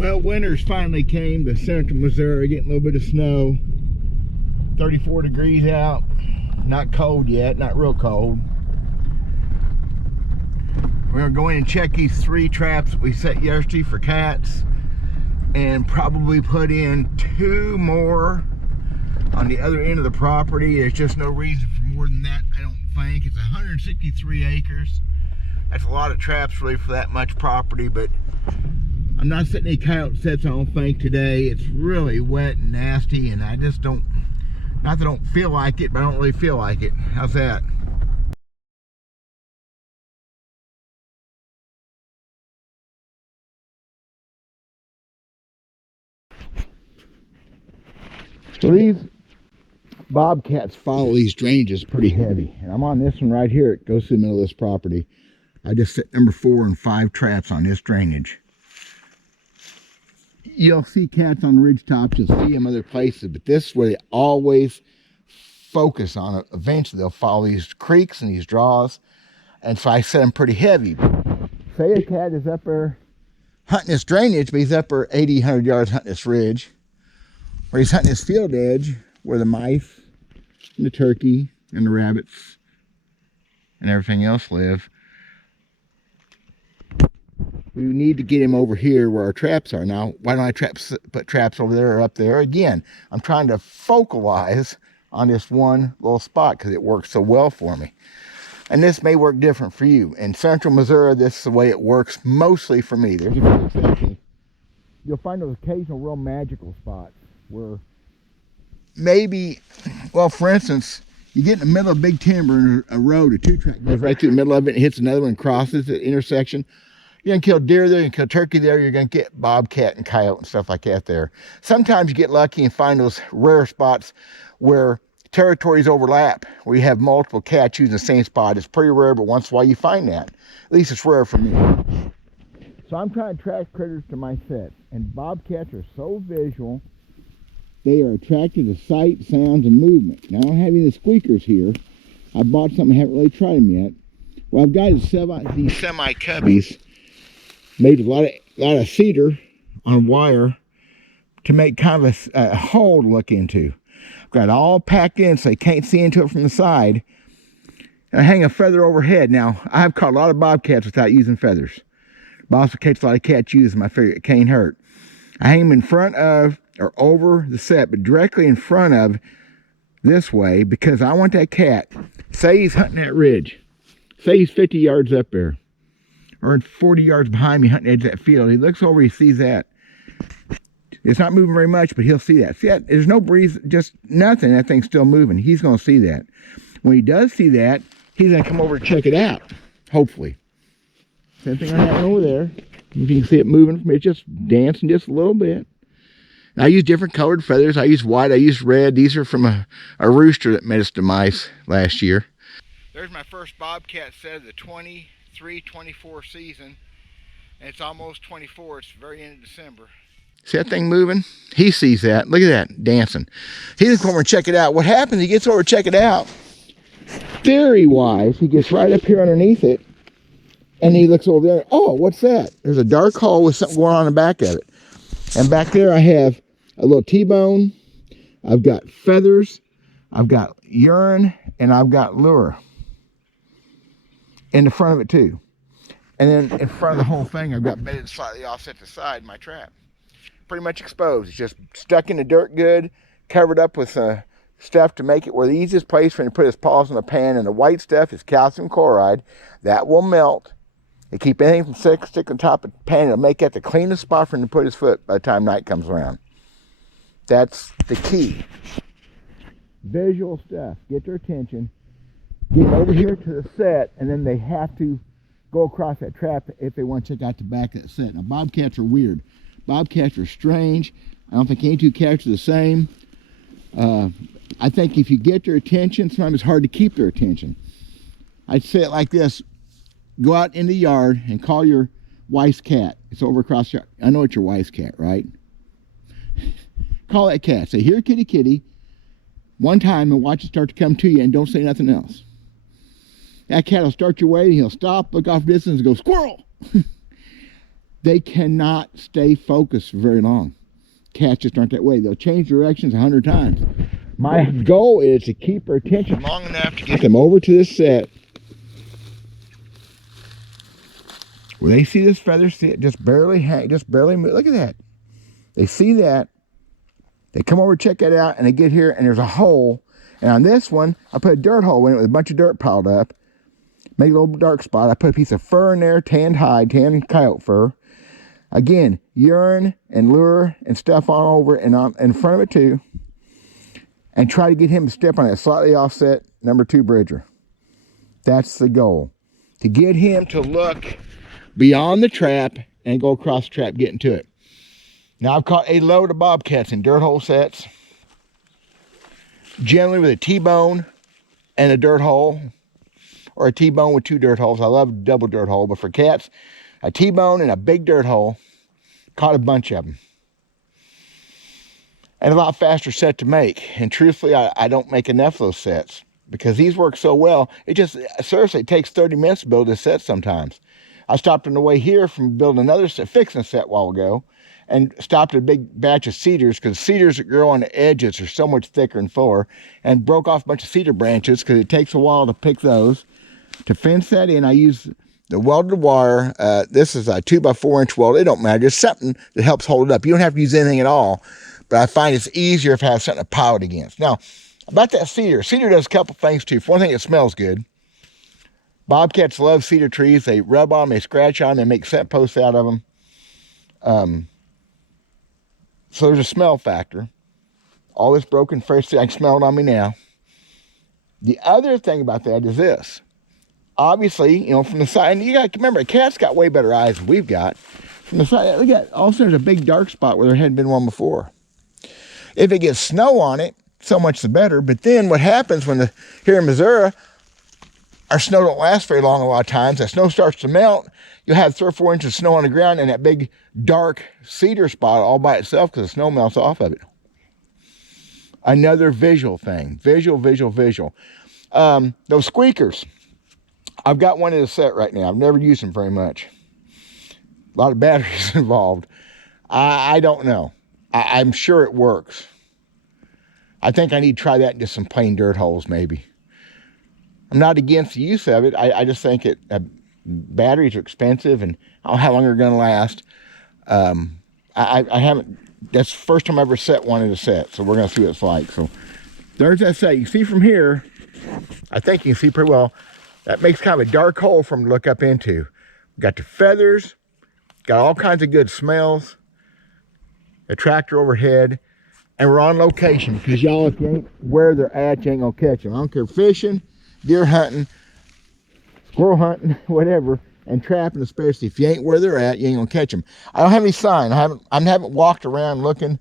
Well, winter's finally came to central Missouri, getting a little bit of snow. 34 degrees out. Not cold yet, not real cold. We're gonna go in and check these 3 traps we set yesterday for cats, and probably put in 2 more on the other end of the property. There's just no reason for more than that, I don't think. It's 163 acres. That's a lot of traps really for that much property, but I'm not setting any coyote sets, I don't think, today. It's really wet and nasty, and I just don't, not that I don't feel like it, but I don't really feel like it. How's that? So these bobcats follow these drainages pretty heavy. And I'm on this one right here. It goes through the middle of this property. I just set number 4 and 5 traps on this drainage. You'll see cats on ridge tops, you'll see them other places, but this is where they always focus on it. Eventually they'll follow these creeks and these draws, and so I set them pretty heavy. Say a cat is up there hunting this drainage, but he's up there 80, 100 yards hunting this ridge, or he's hunting this field edge where the mice and the turkey and the rabbits and everything else live. We need to get him over here where our traps are. Now, why don't I put traps over there or up there? Again, I'm trying to focalize on this one little spot because it works so well for me. And this may work different for you. In central Missouri, this is the way it works mostly for me. There's a few exceptions. You'll find those occasional real magical spots where maybe, well, for instance, you get in the middle of big timber and a road, a 2-track goes right through the middle of it and hits another one and crosses the intersection. You're going to kill deer there, you can kill turkey there, you're going to get bobcat and coyote and stuff like that there. Sometimes you get lucky and find those rare spots where territories overlap, where you have multiple cats using the same spot. It's pretty rare, but once in a while you find that. At least it's rare for me. So I'm trying to attract critters to my set, and bobcats are so visual, they are attracted to sight, sounds, and movement. Now, I don't have any of the squeakers here. I bought something, I haven't really tried them yet. Well, I've got these semi-cubbies made with a lot of cedar on wire to make kind of a hole to look into. I've got it all packed in so they can't see into it from the side. And I hang a feather overhead. Now, I've caught a lot of bobcats without using feathers. But I also catch a lot of cats using them. I figure it can't hurt. I hang them in front of or over the set, but directly in front of this way, because I want that cat, say he's hunting that ridge, say he's 50 yards up there, or 40 yards behind me hunting the edge of that field. He looks over, he sees that. It's not moving very much, but he'll see that. See that? There's no breeze, just nothing. That thing's still moving. He's going to see that. When he does see that, he's going to come over to check it out, hopefully. Same thing I have over there. If you can see it moving from it, just dancing just a little bit. And I use different colored feathers. I use white, I use red. These are from a rooster that met its demise last year. There's my first bobcat set of the 23-24 season, and it's almost 24. It's the very end of December. See that thing moving? He sees that. Look at that, dancing. He doesn't come over and check it out. What happens, he gets over to check it out. Theory-wise, he gets right up here underneath it, and he looks over there. Oh, what's that? There's a dark hole with something going on in the back of it. And back there I have a little T-bone. I've got feathers. I've got urine, and I've got lure in the front of it too. And then in front of the whole thing, I've got bedded slightly offset to the side my trap. Pretty much exposed. It's just stuck in the dirt good, covered up with stuff to make it where the easiest place for him to put his paws in the pan. And the white stuff is calcium chloride. That will melt. They keep anything from stick on top of the pan. It'll make that the cleanest spot for him to put his foot by the time night comes around. That's the key. Visual stuff. Get their attention. Get over here to the set, and then they have to go across that trap if they want to check out the back of that set. Now, bobcats are weird. Bobcats are strange. I don't think any 2 cats are the same. I think if you get their attention, sometimes it's hard to keep their attention. I'd say it like this. Go out in the yard and call your wife's cat. It's over across the yard. I know it's your wife's cat, right? Call that cat. Say, here, kitty, kitty. One time and watch it start to come to you, and don't say nothing else. That cat will start your way, and he'll stop, look off distance, and go, squirrel! they cannot stay focused for very long. Cats just aren't that way. They'll change directions 100 times. My goal is to keep their attention long enough to get them over to this set where they see this feather sit, just barely hang, just barely move. Look at that. They see that. They come over, check that out, and they get here, and there's a hole. And on this one, I put a dirt hole in it with a bunch of dirt piled up. Make a little dark spot. I put a piece of fur in there, tanned hide, tanned coyote fur. Again, urine and lure and stuff on over and on in front of it too. And try to get him to step on that slightly offset number 2 bridger. That's the goal. To get him to look beyond the trap and go across the trap, getting to it. Now I've caught a load of bobcats in dirt hole sets. Generally with a T-bone and a dirt hole. Or a T-bone with 2 dirt holes. I love double dirt hole, but for cats, a T-bone and a big dirt hole. Caught a bunch of them. And a lot faster set to make. And truthfully, I don't make enough of those sets because these work so well. It just, seriously, it takes 30 minutes to build this set sometimes. I stopped on the way here from building another set, fixing a set a while ago, and stopped at a big batch of cedars because cedars that grow on the edges are so much thicker and fuller, and broke off a bunch of cedar branches because it takes a while to pick those. To fence that in, I use the welded wire. This is a 2x4 inch weld. It don't matter. Just something that helps hold it up. You don't have to use anything at all. But I find it's easier if I have something to pile it against. Now, about that cedar. Cedar does a couple things too. For one thing, it smells good. Bobcats love cedar trees. They rub on them, they scratch on them, they make scent posts out of them. So there's a smell factor. All this broken fresh, I can smell it on me now. The other thing about that is this. Obviously, you know, from the side, and you got to remember, a cat's got way better eyes than we've got. From the side, look at, all of a sudden there's a big dark spot where there hadn't been one before. If it gets snow on it, so much the better. But then what happens when here in Missouri, our snow don't last very long a lot of times. That snow starts to melt. You'll have 3 or 4 inches of snow on the ground and that big dark cedar spot all by itself because the snow melts off of it. Another visual thing. Visual. Those squeakers. I've got one in a set right now. I've never used them very much. A lot of batteries involved. I don't know. I'm sure it works. I think I need to try that in just some plain dirt holes, maybe. I'm not against the use of it. I just think batteries are expensive, and I don't know how long they're going to last. I haven't. That's the first time I ever set one in a set, so we're going to see what it's like. So there's that set. You can see from here. I think you can see pretty well. That makes kind of a dark hole for them to look up into. Got the feathers. Got all kinds of good smells. A tractor overhead, and we're on location because y'all, if you ain't where they're at, you ain't gonna catch them. I don't care, fishing, deer hunting, squirrel hunting, whatever, and trapping especially. If you ain't where they're at, you ain't gonna catch them. I don't have any sign. I haven't walked around looking.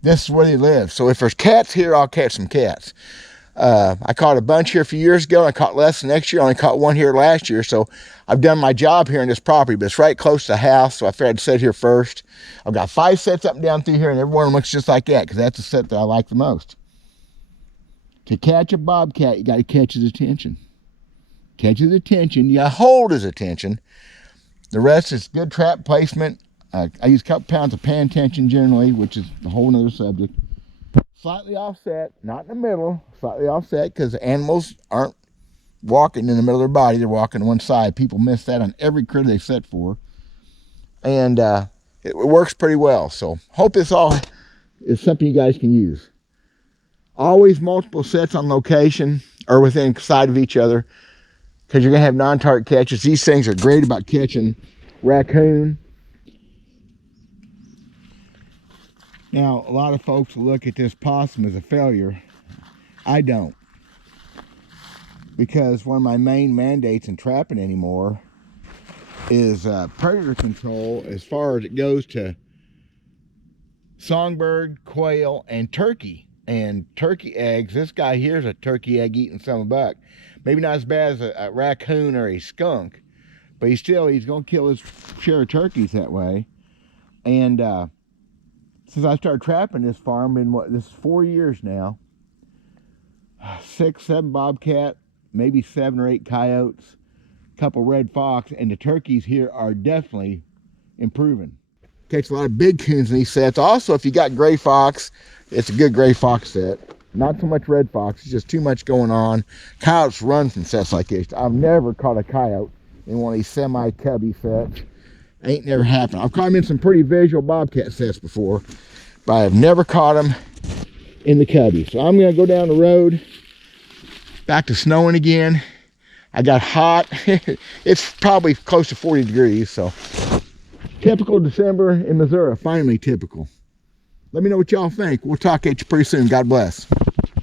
This is where they live. So if there's cats here, I'll catch some cats. I caught a bunch here a few years ago. I caught less the next year. I only caught one here last year. So I've done my job here in this property, but it's right close to the house. So I figured I'd set here first. I've got 5 sets up and down through here, and every one of them looks just like that because that's the set that I like the most. To catch a bobcat, you got to catch his attention. Catch his attention. You got to hold his attention. The rest is good trap placement. I use a couple pounds of pan tension generally, which is a whole nother subject. Slightly offset, not in the middle, slightly offset because the animals aren't walking in the middle of their body, they're walking to one side. People miss that on every critter they set for. And it works pretty well. So hope this all is something you guys can use. Always multiple sets on location or within sight of each other because you're going to have non-target catches. These things are great about catching raccoon. Now, a lot of folks look at this possum as a failure. I don't. Because one of my main mandates in trapping anymore is predator control as far as it goes to songbird, quail, and turkey. And turkey eggs, this guy here is a turkey egg eating son of a buck. Maybe not as bad as a raccoon or a skunk, but he's going to kill his share of turkeys that way. And since I started trapping this farm, this is 4 years now, 6, 7 bobcat, maybe 7 or 8 coyotes, a couple red fox, and the turkeys here are definitely improving. Catch a lot of big coons in these sets. Also, if you got gray fox, it's a good gray fox set. Not so much red fox, it's just too much going on. Coyotes run from sets like this. I've never caught a coyote in one of these semi-cubby sets. Ain't never happened. I've caught them in some pretty visual bobcat sets before, but I've never caught them in the cubby. So I'm gonna go down the road, back to snowing again. I got hot. It's probably close to 40 degrees, so typical December in Missouri, finally typical. Let me know what y'all think. We'll talk at you pretty soon. God bless.